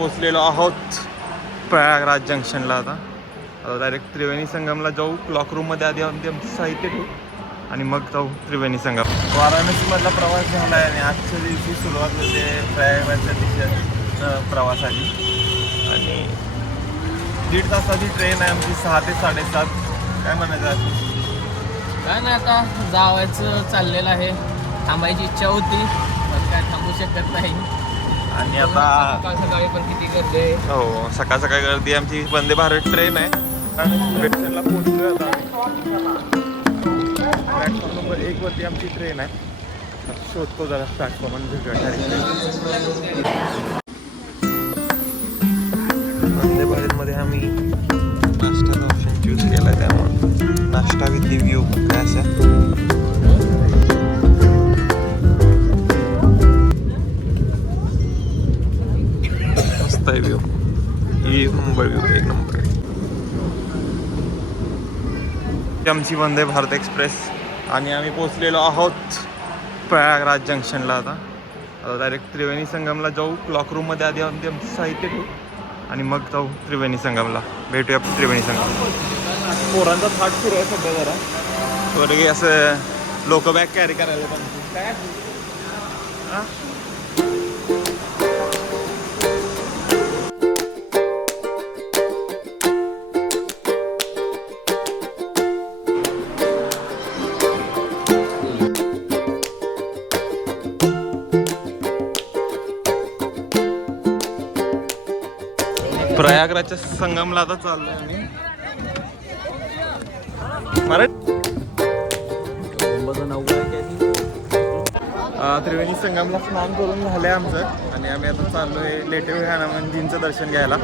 पोचलेलो आहोत प्रयागराज जंक्शनला. आता डायरेक्ट त्रिवेणी संगमला जाऊ. क्लॉक रूममध्ये आधी आमचं साहित्य ठेवू आणि मग जाऊ त्रिवेणी संगम. वाराणसीमधला प्रवास झाला आहे आणि आजच्या दिवशी सुरुवात होते प्रयागराजच्या दिशेने प्रवासाची. आणि 1.5 तासाची ट्रेन आहे आमची, 6 ते 7:30. काय म्हणायचं आहे? काय नाही, आता जावायचं चाललेलं आहे. थांबायची इच्छा होती पण काय थांबू शकत नाही. आणि आता सकाळी पण किती गर्दी आहे. हो, सकाळ सकाळी गर्दी. आमची वंदे भारत ट्रेन आहे आणि स्टेशनला पोहोचलो आता. प्लॅटफॉर्म नंबर 1 वरती आमची ट्रेन आहे. शोधतो जरा प्लॅटफॉर्म आणि वंदे भारतमध्ये आम्ही नाश्त्याचा ऑप्शन चूज केला, त्यामुळे नाश्ता विथ व्ह्यू काय असं. मस्त आहे व्ह्यू, एक नंबर व्ह्यू, एक नंबर. आमची वंदे भारत एक्सप्रेस आणि आम्ही पोचलेलो आहोत प्रयागराज जंक्शनला. आता डायरेक्ट त्रिवेणी संगमला जाऊ. क्लॉक रूममध्ये आधी आमचं साहित्य ठेवू आणि मग जाऊ त्रिवेणी संगमला. भेटूया त्रिवेणी संगम. पोरांचा थाट सुरू आहे सध्या जरा. वरगे असं लोक बॅग कॅरी करायला पण काय प्रयागराजच्या संगमला आता चाललोय आम्ही. त्रिवेणी संगमला स्नान करून झालंय आमचं आणि आम्ही आता चाललोय लेटेव हनुमानजींचं दर्शन घ्यायला.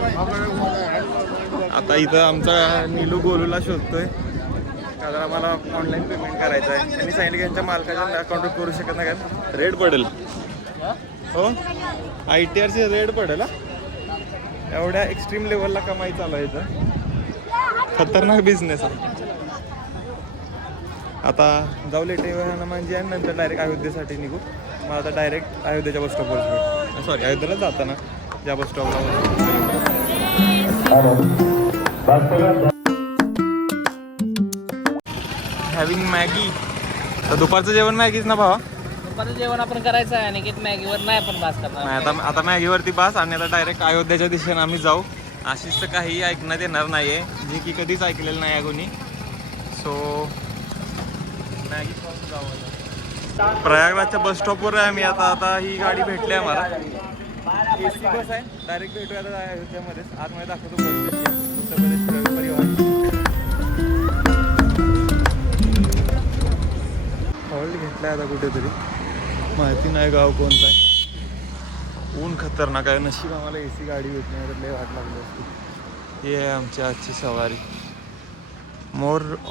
आता इथं आमचा नीलू गोलूला शोधतोय, कारण आम्हाला ऑनलाईन पेमेंट करायचं आहे. त्यांनी सांगितलं की यांच्या मालकाच्या अकाउंटवर करू शकत नाही, कारण रेड पडेल. हो, ITRC रेड पडेल. एवढ्या एक्स्ट्रीम लेवलला कमाई चालू आहे इथं. खतरनाक बिझनेस आहे. आता जाऊ लेटे हनुमानजी आणि नंतर डायरेक्ट अयोध्येसाठी निघू. मग आता डायरेक्ट अयोध्येच्या बस स्टॉपवर, सॉरी अयोध्येला जाताना ज्या बस स्टॉपला हॅव्हिंग मॅगी. तर दुपारचं जेवण मॅगीच ना भावा? दुपारचं जेवण आपण करायचं आहे आणि मॅगीवर नाही आपण बास करणार. नाही, आता मॅगीवरती बास. आणि आता डायरेक्ट अयोध्येच्या दिशेने आम्ही जाऊ. आशिष तर काही ऐकण्यात येणार नाही आहे, जे की कधीच ऐकलेलं नाही आहे कोणी. सो मॅगी खाऊन जाऊ. प्रयागराजच्या बस स्टॉपवर आहे आम्ही आता ही गाडी भेटली आम्हाला. AC बस आहे. डायरेक्ट भेटूया आता अयोध्येमध्येच. आतमध्ये दाखवतो बस उत्तर प्रदेश परिवहन. हॉल्ट घेतलाय आता कुठेतरी, माहिती नाही गाव कोणतं आहे. ऊन खतरनाक आहे. नशीब आम्हाला AC गाडी भेटली नाही तर लय वाट लागली असती. ही आहे आमची आजची सवारी.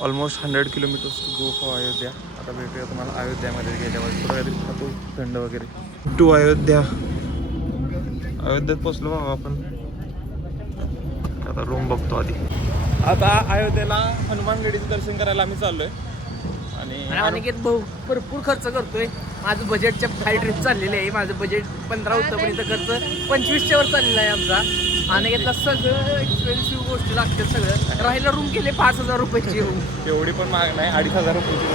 Almost 100 kilometres to go for Ayodhya. आता भेटूया तुम्हाला अयोध्यामध्ये गेल्यावर. काहीतरी खातो थंड वगैरे. टू अयोध्या. अयोध्येत पोचलो बाबा आपण. आता रूम बघतो आधी. आता अयोध्येला हनुमानगडीचं दर्शन करायला आम्ही चाललोय. आणि अनिकेत भाऊ भरपूर खर्च करतोय. माझं बजेटच्या हाय ट्रिप चाललेली आहे. माझं बजेट 15 होतं पण इथं खर्च 25च्या वर चाललेला आहे आमचा. अनिकेतला सगळं एक्सपेन्सिव्ह गोष्टी लागतात. सगळं राहायला रूम केले 5,000 रुपयाची रूम. एवढी पण महाग नाही, 2,500 रुपयाची रूम.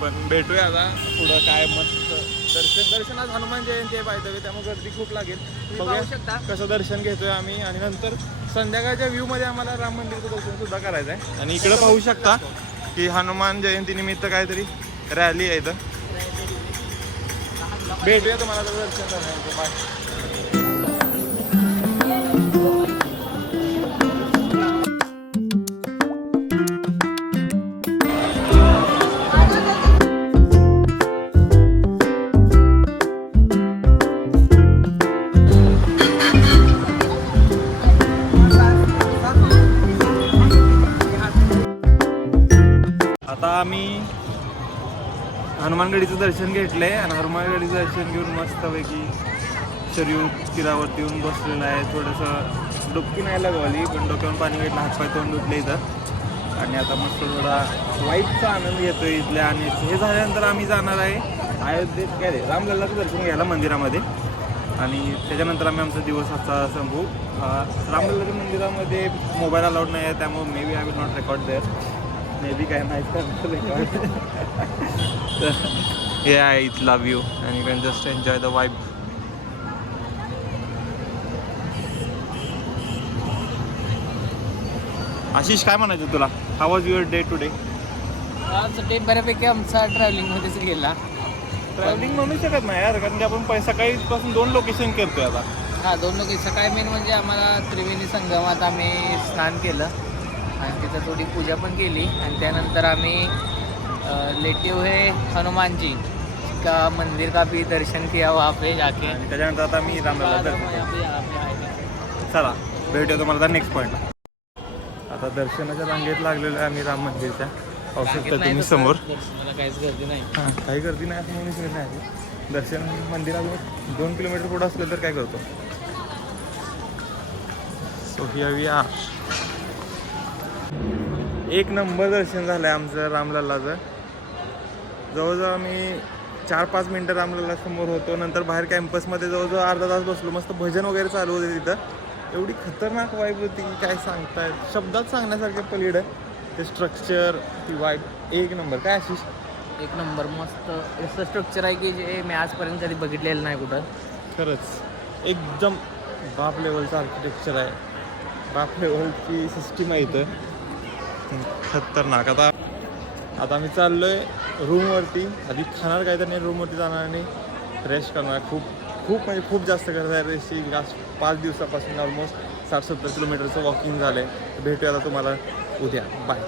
पण भेटूया आता पुढं. काय मस्त दर्शन आज हनुमान जयंती आहे पाहिजे, त्यामुळे गर्दी खूप लागेल. बघूया शकता कसं दर्शन घेतोय आम्ही. आणि नंतर संध्याकाळच्या व्ह्यूमध्ये आम्हाला राम मंदिरचं दर्शन सुद्धा करायचं आहे. आणि इकडं पाहू शकता की हनुमान जयंती निमित्त काहीतरी रॅली आहे इथं. भेटूया तुम्हाला दर्शन करायचं. बाय. आता आम्ही हनुमानगडीचं दर्शन घेतलंय आणि हनुमानगडीचं दर्शन घेऊन मस्तपैकी शरीर तीरावरती येऊन बसलेलं आहे. थोडंसं डुबकी नाही लागवली, पण डोक्यावरून पाणी घेतलं, हातपाय तोंड धुतले इथं. आणि आता मस्त थोडा वाईफचा आनंद घेतोय इथल्या. आणि हे झाल्यानंतर आम्ही जाणार आहे अयोध्येत, काय रे, रामलल्लाचं दर्शन घ्यायला मंदिरामध्ये. आणि त्याच्यानंतर आम्ही आमचा दिवस असा संपू. रामलल्लाच्या मंदिरामध्ये मोबाईल अलाउड नाही आहे, त्यामुळे maybe I will not record there. Maybe काय नाही रेकॉर्ड. तर हे आहे इथला view and you can just enjoy the vibe. Ashish काय म्हणायचं तुला? How was your day today? आमचा डे बऱ्यापैकी आमचा ट्रॅव्हलिंगमध्येच गेला. ट्रॅव्हलिंग म्हणू शकत नाही यार, कारण की आपण सकाळीपासून 2 लोकेशन करतोय आता. हां 2 लोकेशन. सकाळी मेन म्हणजे आम्हाला त्रिवेणी संगमात आम्ही स्नान केलं आणि तिथं थोडी पूजा पण केली आणि त्यानंतर आम्ही लेटे हुए हनुमान जी का मंदिर का भी दर्शन किया वहाँ पे जाके. आणि त्याच्यानंतर आता मी रामलल्ला दर्शन. चला भेटूया तुम्हाला नेक्स्ट पॉईंटला. आता दर्शनाच्या रांगेत लागलेलो आहे आम्ही राम मंदिरच्या. पाहू शकता तुम्ही समोर. मला काहीच गर्दी नाही. हां काही गर्दी नाही असं म्हणून शकत नाही. दर्शन मंदिरात 2 किलोमीटर पुढं असलं तर काय करतो. So here we are. एक नंबर दर्शन झालं आहे आमचं रामलल्लाचं. जवळजवळ आम्ही 4-5 मिनटं रामलल्ला समोर होतो. नंतर बाहेर कॅम्पसमध्ये जवळजवळ अर्धा तास बसलो. मस्त भजन वगैरे चालू होते तिथं. एवढी खतरनाक वाईब होती की काय सांगतायत, शब्दात सांगण्यासारखं पलीड. ते स्ट्रक्चर, ती वाईब एक नंबर. काय आशिष? एक नंबर मस्त असं स्ट्रक्चर आहे की जे मी आजपर्यंत कधी बघितलेलं नाही कुठं. खरंच एकदम बाप लेवलचं आर्किटेक्चर आहे. बाप लेवलची सिस्टीम आहे इथं. खतरनाक. आता आम्ही चाललो आहे रूमवरती. आधी खाणार काय तर नाही, रूमवरती जाणार आणि रेस्ट करणार. खूप खूप जास्त करत आहे रेस्टची. लास्ट 5 दिवसापासून ऑलमोस्ट 60-70 किलोमीटरचं वॉकिंग झालं आहे. भेटूया आता तुम्हाला उद्या. बाय.